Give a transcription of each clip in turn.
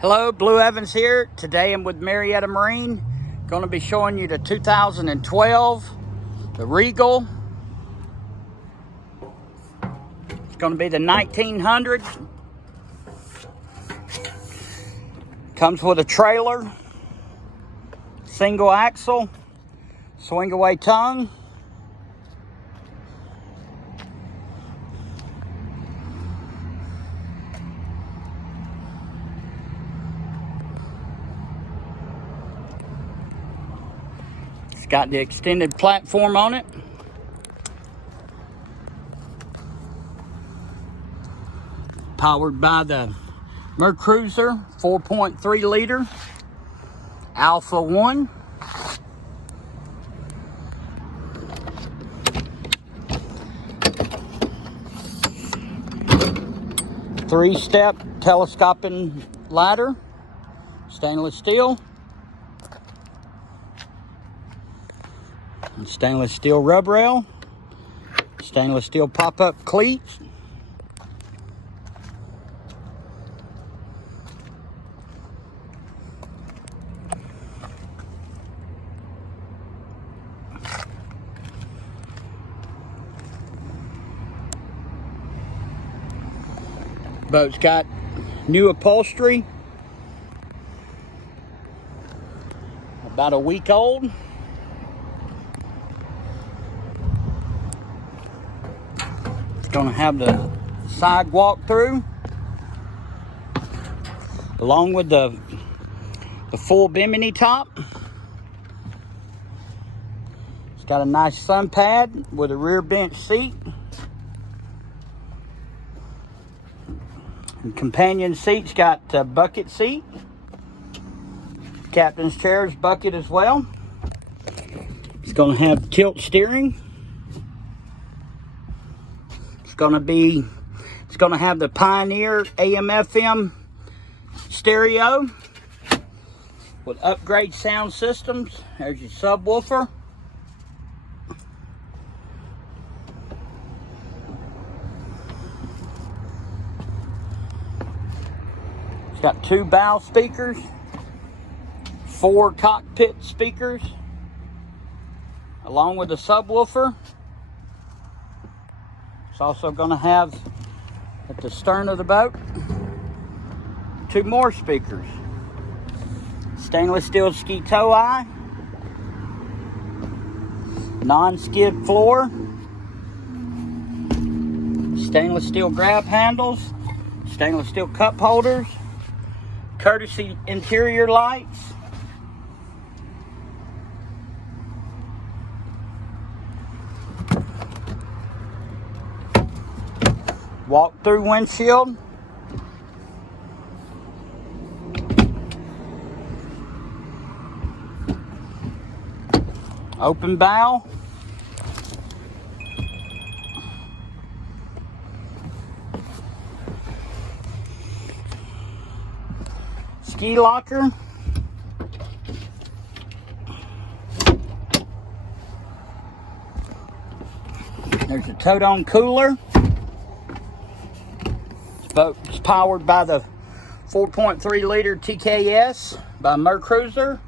Hello, Blue Evans here. Today I'm with Marietta Marine. Going to be showing you the 2012, the Regal. It's going to be the 1900. Comes with a trailer, single axle, swing away tongue. Got the extended platform on it. Powered by the MerCruiser 4.3 liter Alpha 1. Three-step telescoping ladder, stainless steel. Stainless steel rub rail, stainless steel pop-up cleats, boat's got new upholstery, about a week old. Going to have the sidewalk through, along with the full Bimini top. It's got a nice sun pad with a rear bench seat. And companion seats got a bucket seat. Captain's chair is bucket as well. It's going to have tilt steering. It's going to have the Pioneer AM/FM stereo with upgrade sound systems. There's your subwoofer. It's got two bow speakers, 4 cockpit speakers, along with the subwoofer. It's also going to have, at the stern of the boat, 2 more speakers. Stainless steel ski tow eye, non-skid floor, stainless steel grab handles, stainless steel cup holders, courtesy interior lights, walk-through windshield, open bow, ski locker, there's a tow-down cooler. Boat is powered by the 4.3 liter TKS by MerCruiser,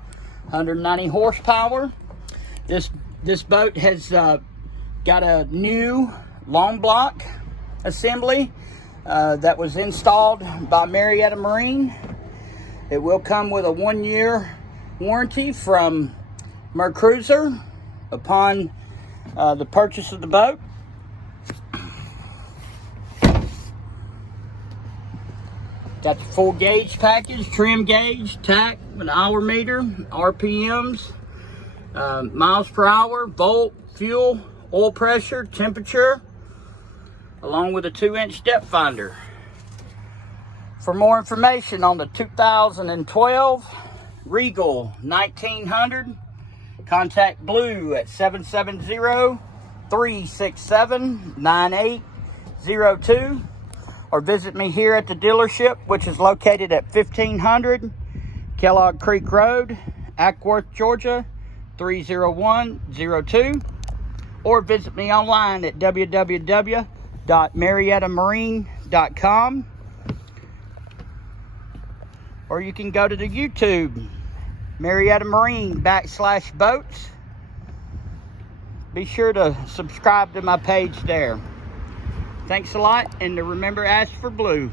190 horsepower. This boat has got a new long block assembly that was installed by Marietta Marine. It will come with a 1-year warranty from MerCruiser upon the purchase of the boat. Got the full gauge package, trim gauge, tack, an hour meter, RPMs, miles per hour, volt, fuel, oil pressure, temperature, along with a 2-inch depth finder. For more information on the 2012 Regal 1900, contact Blue at 770-367-9802. or visit me here at the dealership, which is located at 1500 Kellogg Creek Road, Ackworth, Georgia, 30102, or visit me online at www.mariettamarine.com, or you can go to the YouTube, Marietta Marine /boats. Be sure to subscribe to my page there. Thanks a lot, and to remember, ask for blue.